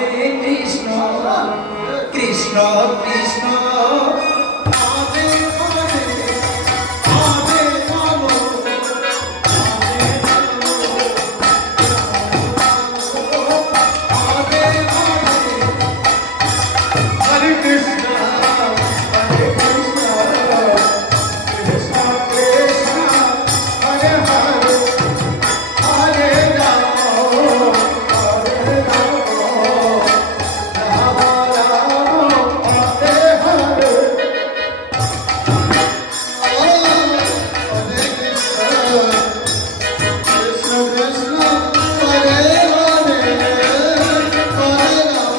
Krishna Krishna Krishna Radhe Radhe Radhe Ram Radhe Radhe Hare Krishna Hare Krishna Krishna Krishna Hare Hare Hare Ram Hare Ram Ram Ram Hare Hare Hare Krishna Krishna Krishna Hare Hare Hare Ram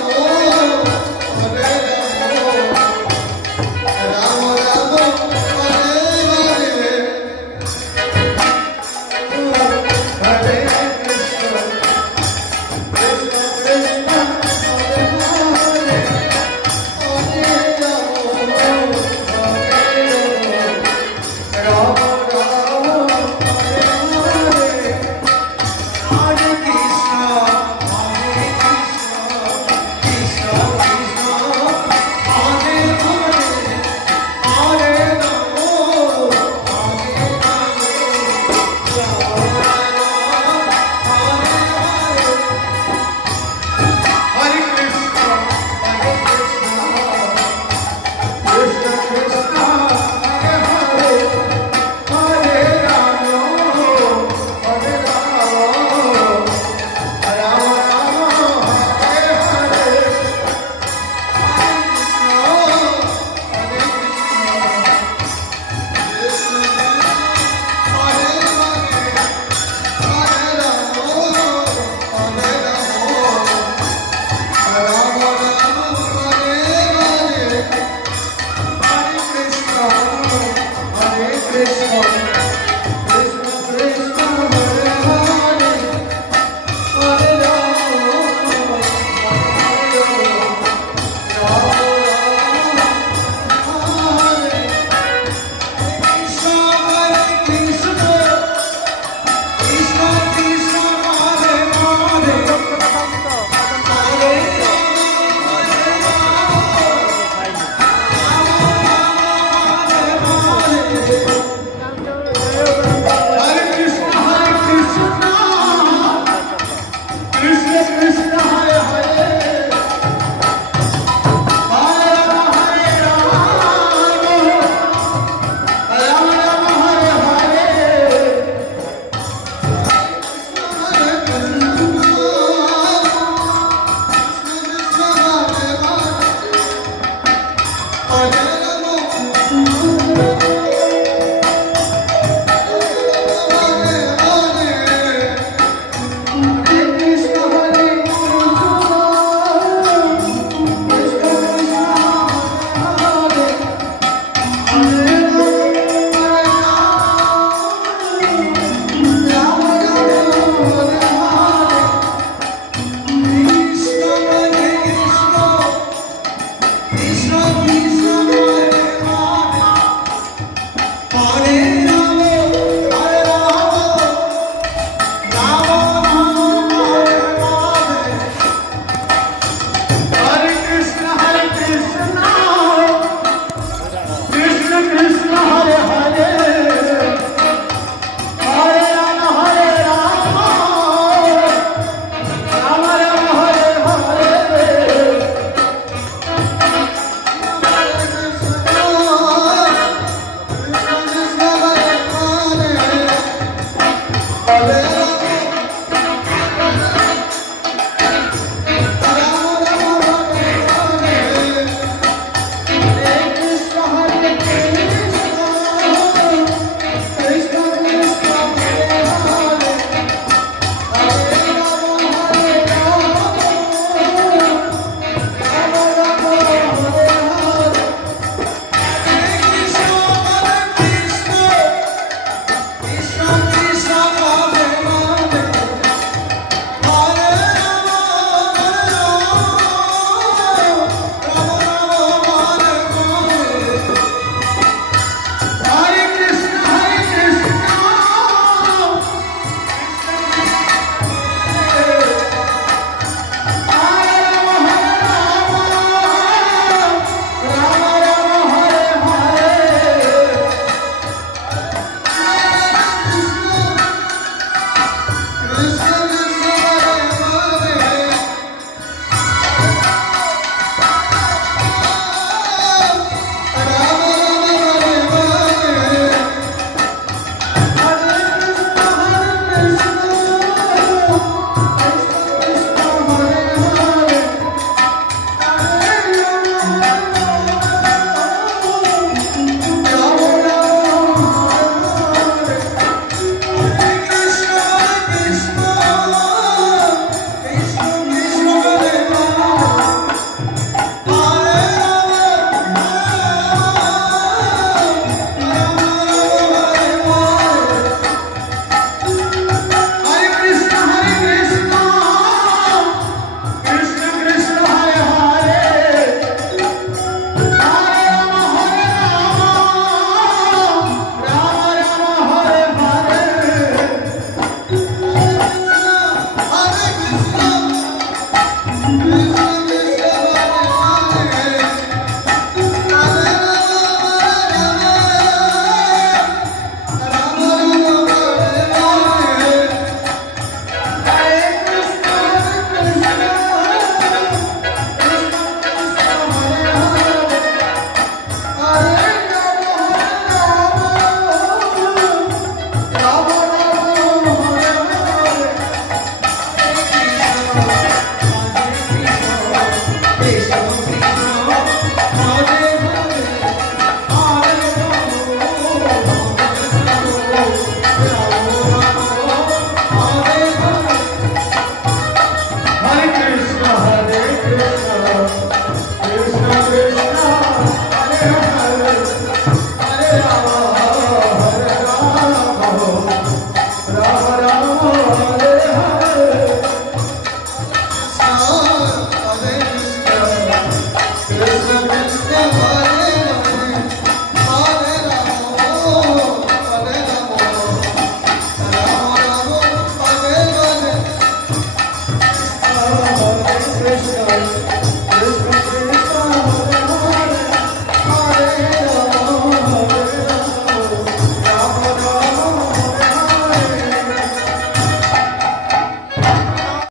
Hare Ram Ram Ram Hare Hare Hare Krishna Krishna Krishna Hare Hare Hare Ram Ram Ram Hare Hare Hare Krishna Hare Krishna Krishna Krishna Hare Hare Hare Ram Hare Hare Krishna Hare Krishna Krishna Krishna Hare Hare Hare Ram Hare Ram Ram Ram Hare Hare Hare Krishna Hare Krishna Krishna Krishna Hare Hare Hare Ram Hare Ram Ram Ram Hare Hare Hare Krishna Hare Krishna Krishna Krishna Hare Hare Hare Ram Ram Ram Hare Krishna Hare Krishna Krishna Krishna Hare Hare Hare Hare Krishna, Krishna Krishna, Hare